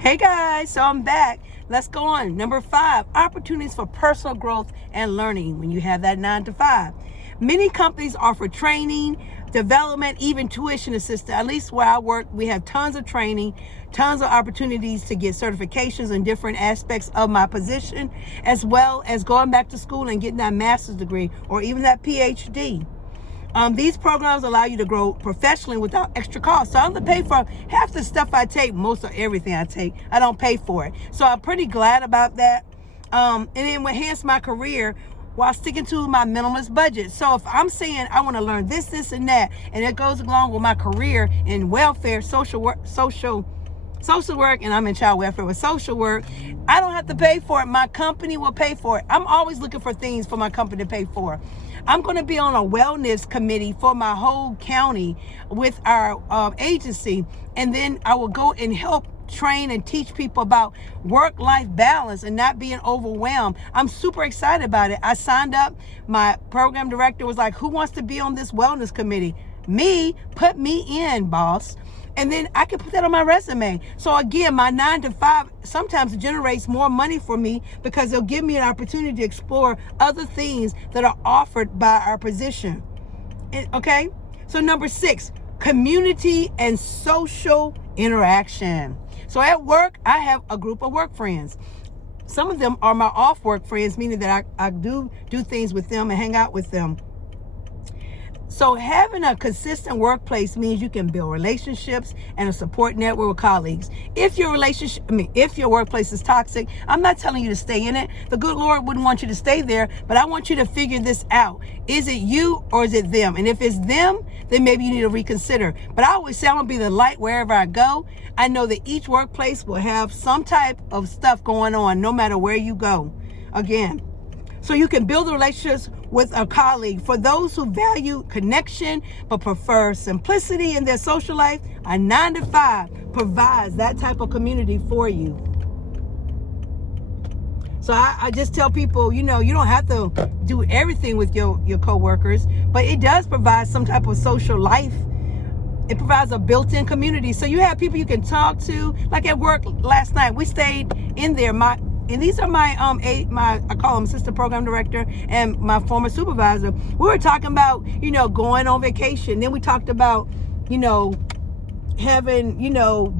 Hey guys, so I'm back. Let's go on. Number 5, opportunities for personal growth and learning when you have that 9 to 5. Many companies offer training, development, even tuition assistance. At least where I work, we have tons of training, tons of opportunities to get certifications in different aspects of my position, as well as going back to school and getting that master's degree or even that PhD. These programs allow you to grow professionally without extra cost. So I don't pay for half the stuff I take. Most of everything I take, I don't pay for it. So I'm pretty glad about that. And it enhance my career while sticking to my minimalist budget. So if I'm saying I want to learn this, and that, and it goes along with my career in welfare, social work, and I'm in child welfare with social work, I don't have to pay for it. My company will pay for it. I'm always looking for things for my company to pay for. I'm going to be on a wellness committee for my whole county with our agency, and then I will go and help train and teach people about work-life balance and not being overwhelmed. I'm super excited about it. I signed up. My program director was like, who wants to be on this wellness committee? Me, put me in, boss. And then I can put that on my resume. So again, my 9 to 5 sometimes generates more money for me because they'll give me an opportunity to explore other things that are offered by our position. Okay? So number 6, community and social interaction. So at work, I have a group of work friends. Some of them are my off-work friends, meaning that I do things with them and hang out with them. So having a consistent workplace means you can build relationships and a support network with colleagues. If your workplace is toxic, I'm not telling you to stay in it. The good Lord wouldn't want you to stay there, but I want you to figure this out. Is it you or is it them? And if it's them, then maybe you need to reconsider. But I always say I'm gonna be the light wherever I go. I know that each workplace will have some type of stuff going on no matter where you go. Again, so you can build relationships with a colleague. For those who value connection but prefer simplicity in their social life, a 9 to 5 provides that type of community for you. So I just tell people, you don't have to do everything with your coworkers, but it does provide some type of social life. It provides a built-in community. So you have people you can talk to. Like at work last night, we stayed in there. And these are my I call them assistant program director and my former supervisor. We were talking about, going on vacation. Then we talked about, having,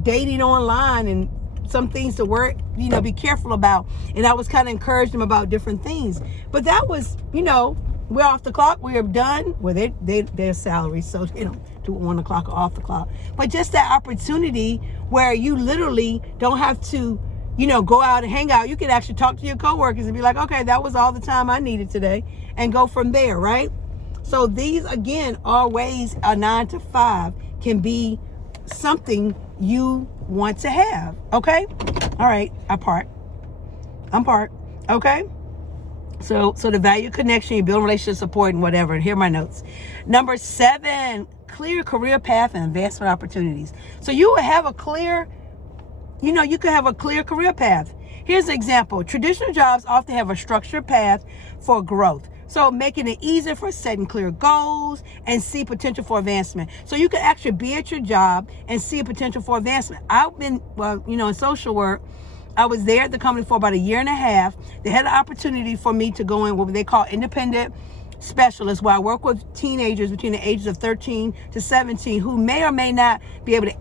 dating online and some things to work, be careful about. And I was kind of encouraging them about different things. But that was, we're off the clock. We're done. Well, their salary, so they don't do 1 o'clock or off the clock. But just that opportunity where you literally don't have to go out and hang out. You can actually talk to your coworkers and be like, okay, that was all the time I needed today, and go from there, right? So these, again, are ways a 9 to 5 can be something you want to have, okay? All right, I'm part, okay? So the value connection, you build relationship support and whatever. And here are my notes. Number 7, clear career path and advancement opportunities. So you will have a clear you can have a clear career path. Here's an example. Traditional jobs often have a structured path for growth. So making it easier for setting clear goals and see potential for advancement. So you can actually be at your job and see a potential for advancement. I've been, in social work, I was there at the company for about 1.5 years. They had an opportunity for me to go in what they call independent specialists, where I work with teenagers between the ages of 13 to 17 who may or may not be able to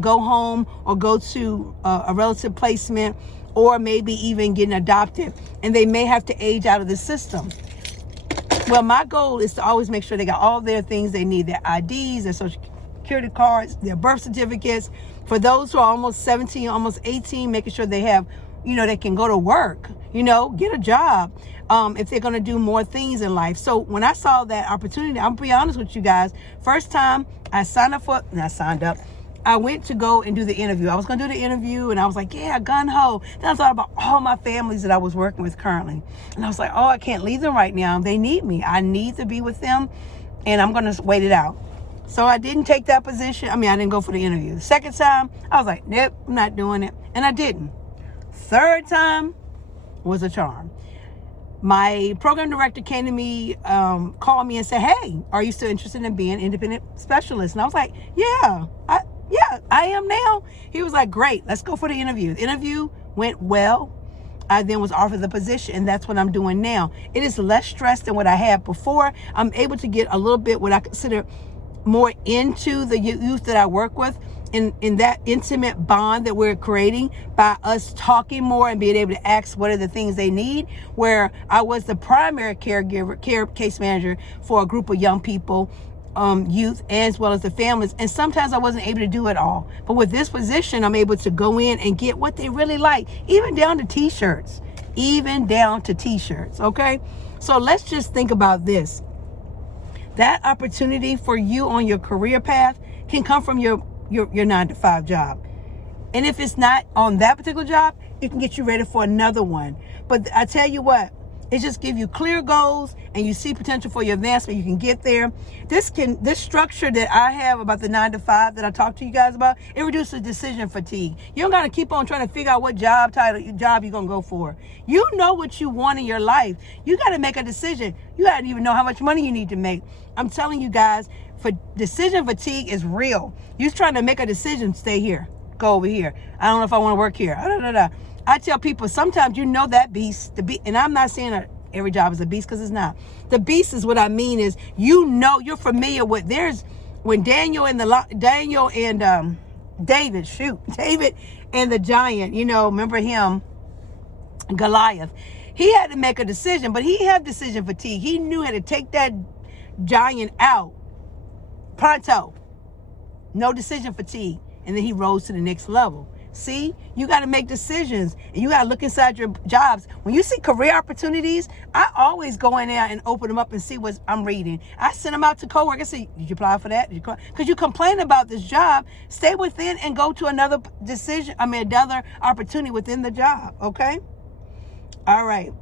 go home or go to a relative placement, or maybe even getting adopted, and they may have to age out of the system. Well, my goal is to always make sure they got all their things they need, their IDs, their social security cards, their birth certificates. For those who are almost 17, almost 18, making sure they have, they can go to work, get a job, if they're going to do more things in life. So when I saw that opportunity, I'm going to be honest with you guys, first time I I went to go and do the interview. I was going to do the interview, and I was like, yeah, gun-ho. Then I thought about all my families that I was working with currently. And I was like, I can't leave them right now. They need me. I need to be with them, and I'm going to wait it out. So I didn't take that position. I didn't go for the interview. The second time, I was like, nope, I'm not doing it. And I didn't. Third time was a charm. My program director came to me, called me and said, hey, are you still interested in being an independent specialist? And I was like, yeah, I am now. He was like, great, let's go for the interview. The interview went well. I then was offered the position, and that's what I'm doing now. It is less stress than what I had before. I'm able to get a little bit what I consider more into the youth that I work with, in that intimate bond that we're creating by us talking more and being able to ask what are the things they need, where I was the primary case manager for a group of young people, youth, as well as the families. And sometimes I wasn't able to do it all. But with this position, I'm able to go in and get what they really like, even down to t-shirts, okay? So let's just think about this. That opportunity for you on your career path can come from your 9-to-5 job. And if it's not on that particular job, it can get you ready for another one. But I tell you what, it just gives you clear goals and you see potential for your advancement. You can get there. This structure that I have about the 9-to-5 that I talked to you guys about, it reduces decision fatigue. You don't got to keep on trying to figure out what job you're going to go for. You know what you want in your life. You got to make a decision. You got to even know how much money you need to make. I'm telling you guys, for decision fatigue is real. You're trying to make a decision, stay here, go over here. I don't know if I want to work here. I tell people sometimes that beast, and I'm not saying that every job is a beast, because it's not. The beast is what I mean is, you're familiar with, when David and the giant, remember him, Goliath, he had to make a decision, but he had decision fatigue. He knew how to take that giant out pronto, no decision fatigue, and then he rose to the next level. See, you got to make decisions, and you got to look inside your jobs. When you see career opportunities, I always go in there and open them up and see what I'm reading. I send them out to coworkers and say, did you apply for that? Because you complain about this job, stay within and go to another another opportunity within the job, okay? All right.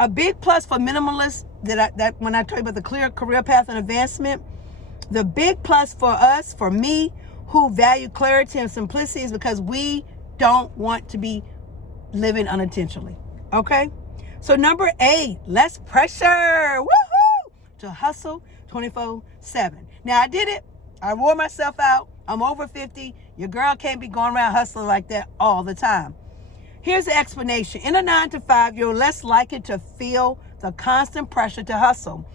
A big plus for minimalists that when I tell you about the clear career path and advancement, the big plus for me, who value clarity and simplicity, is because we don't want to be living unintentionally. Okay? So number 8, less pressure. Woohoo! To hustle 24/7. Now I did it. I wore myself out. I'm over 50. Your girl can't be going around hustling like that all the time. Here's the explanation. In a 9-to-5, you're less likely to feel the constant pressure to hustle.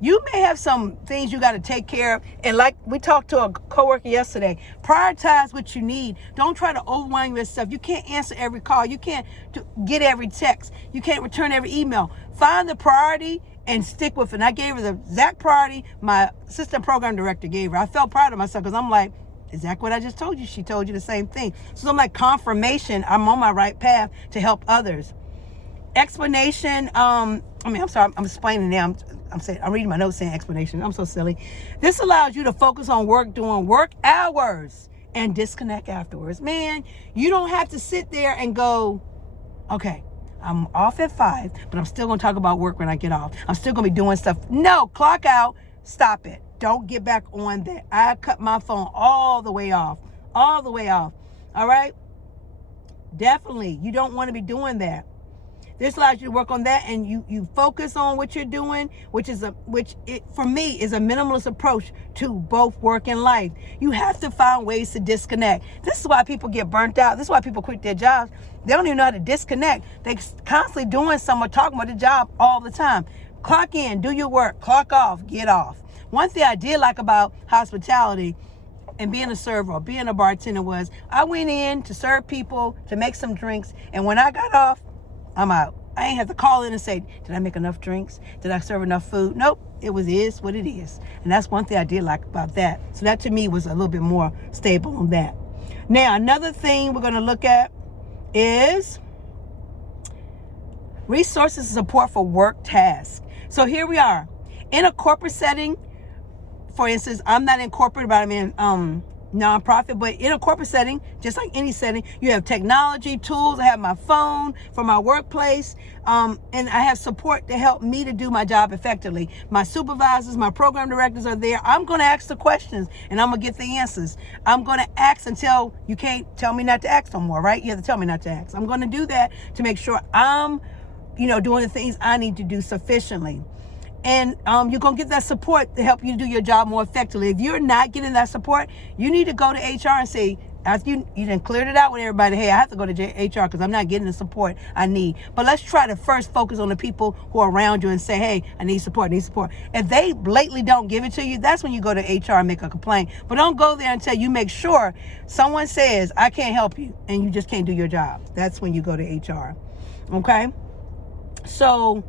You may have some things you got to take care of. And like we talked to a coworker yesterday, prioritize what you need. Don't try to overwhelm yourself. You can't answer every call. You can't get every text. You can't return every email. Find the priority and stick with it. And I gave her the exact priority my assistant program director gave her. I felt proud of myself because I'm like, exactly what I just told you. She told you the same thing. So I'm like, confirmation, I'm on my right path to help others. Explanation, I'm sorry, I'm explaining now. I'm reading my notes saying explanation. I'm so silly. This allows you to focus on work during work hours and disconnect afterwards. Man, you don't have to sit there and go, okay, I'm off at 5, but I'm still going to talk about work when I get off. I'm still going to be doing stuff. No, clock out. Stop it. Don't get back on that. I cut my phone all the way off. All right? Definitely. You don't want to be doing that. This allows you to work on that, and you focus on what you're doing, which for me is a minimalist approach to both work and life. You have to find ways to disconnect. This is why people get burnt out. This is why people quit their jobs. They don't even know how to disconnect. They're constantly doing something, talking about the job all the time. Clock in, do your work, clock off, get off. One thing I did like about hospitality and being a server or being a bartender was I went in to serve people, to make some drinks, and when I got off, I'm out. I ain't have to call in and say, did I make enough drinks? Did I serve enough food? Nope. It is what it is. And that's one thing I did like about that. So that to me was a little bit more stable on that. Now, another thing we're going to look at is resources and support for work tasks. So here we are. In a corporate setting, for instance, I'm not in corporate, but I'm in nonprofit, but in a corporate setting, just like any setting, you have technology tools. I have my phone for my workplace, and I have support to help me to do my job effectively. My supervisors, my program directors are there. I'm going to ask the questions, and I'm going to get the answers. I'm going to ask until you can't tell me not to ask no more, right? You have to tell me not to ask. I'm going to do that to make sure I'm, doing the things I need to do sufficiently. And you're going to get that support to help you do your job more effectively. If you're not getting that support, you need to go to HR and say, After you done cleared it out with everybody, hey, I have to go to HR because I'm not getting the support I need. But let's try to first focus on the people who are around you and say, hey, I need support, If they blatantly don't give it to you, that's when you go to HR and make a complaint. But don't go there until you make sure someone says, I can't help you, and you just can't do your job. That's when you go to HR. Okay? So,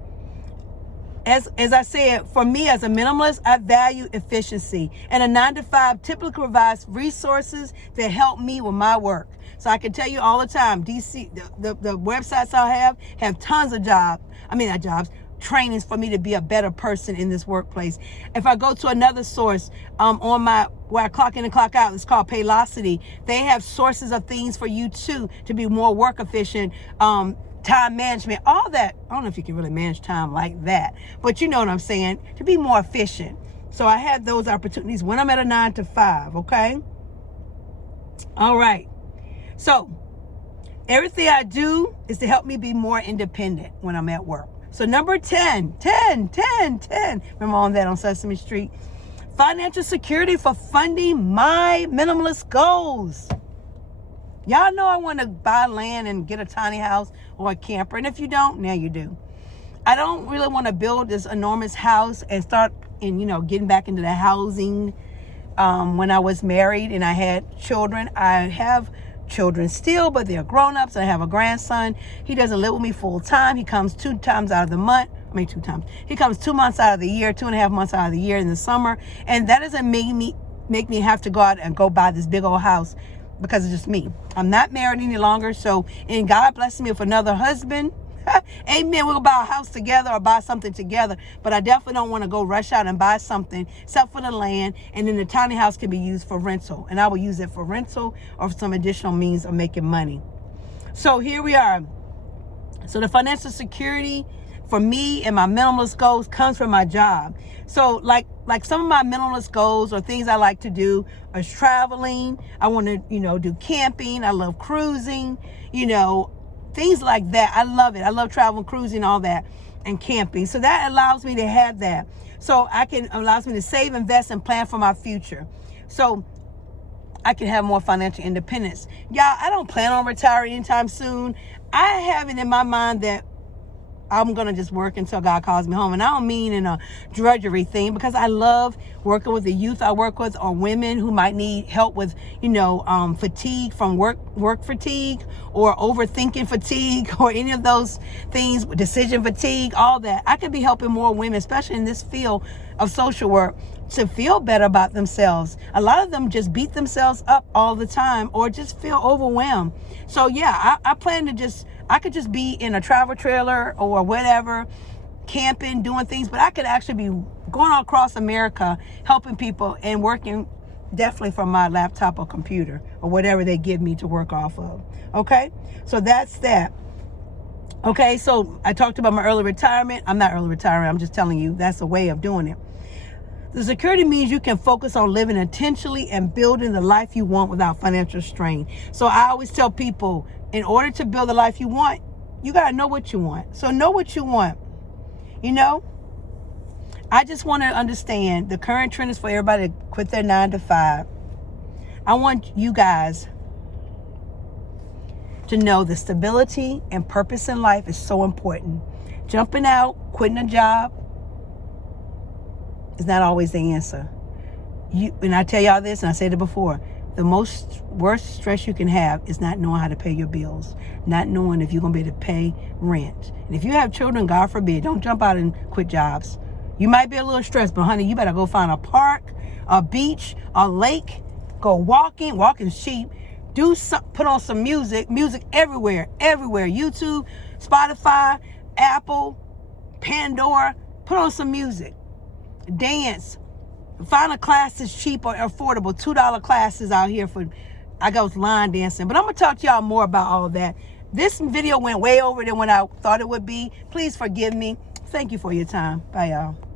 as I said, for me as a minimalist, I value efficiency. And a 9-to-5 typically provides resources that help me with my work. So I can tell you all the time, DC, the websites I have tons of trainings for me to be a better person in this workplace. If I go to another source on where I clock in and clock out, it's called Paylocity. They have sources of things for you too to be more work efficient. Time management, all that. I don't know if you can really manage time like that, but you know what I'm saying, to be more efficient. So I had those opportunities when I'm at a 9-to-5, okay? All right. So everything I do is to help me be more independent when I'm at work. So number 10. Remember on that on Sesame Street? Financial security for funding my minimalist goals. Y'all know I want to buy land and get a tiny house or a camper. And if you don't, now you do. I don't really want to build this enormous house and start getting back into the housing. When I was married and I had children, I have children still, but they're grown-ups. I have a grandson. He doesn't live with me full time. He comes 2 times out of the month. He comes 2 months out of the year, 2.5 months out of the year in the summer. And that doesn't make me have to go out and go buy this big old house because it's just me. I'm not married any longer. So, and God blessed me with another husband. Amen. We'll buy a house together or buy something together. But I definitely don't want to go rush out and buy something except for the land. And then the tiny house can be used for rental. And I will use it for rental or for some additional means of making money. So here we are. So the financial security for me and my minimalist goals comes from my job. So like some of my minimalist goals or things I like to do is traveling. I want to, do camping. I love cruising, things like that. I love it. I love traveling, cruising, all that, and camping. So that allows me to have that. So allows me to save, invest, and plan for my future. So I can have more financial independence. Y'all, I don't plan on retiring anytime soon. I have it in my mind that I'm going to just work until God calls me home. And I don't mean in a drudgery thing, because I love working with the youth I work with or women who might need help with, fatigue from work fatigue or overthinking fatigue or any of those things, decision fatigue, all that. I could be helping more women, especially in this field of social work, to feel better about themselves. A lot of them just beat themselves up all the time or just feel overwhelmed. So yeah, I plan to I could just be in a travel trailer or whatever, camping, doing things, but I could actually be going across America, helping people and working definitely from my laptop or computer or whatever they give me to work off of. Okay. So that's that. Okay. So I talked about my early retirement. I'm not early retiring. I'm just telling you that's a way of doing it. The security means you can focus on living intentionally and building the life you want without financial strain. So I always tell people, in order to build the life you want, you got to know what you want. So know what you want. I just want to understand the current trend is for everybody to quit their 9-to-5. I want you guys to know the stability and purpose in life is so important. Jumping out, quitting a job is not always the answer. And I tell y'all this, and I said it before, the worst stress you can have is not knowing how to pay your bills, not knowing if you're going to be able to pay rent. And if you have children, God forbid, don't jump out and quit jobs. You might be a little stressed, but honey, you better go find a park, a beach, a lake, go walking. Walking's cheap. Put on some music everywhere. YouTube, Spotify, Apple, Pandora. Put on some music. Dance. Find a class that's cheap or affordable. $2 classes out here I go line dancing. But I'm going to talk to y'all more about all of that. This video went way over than what I thought it would be. Please forgive me. Thank you for your time. Bye, y'all.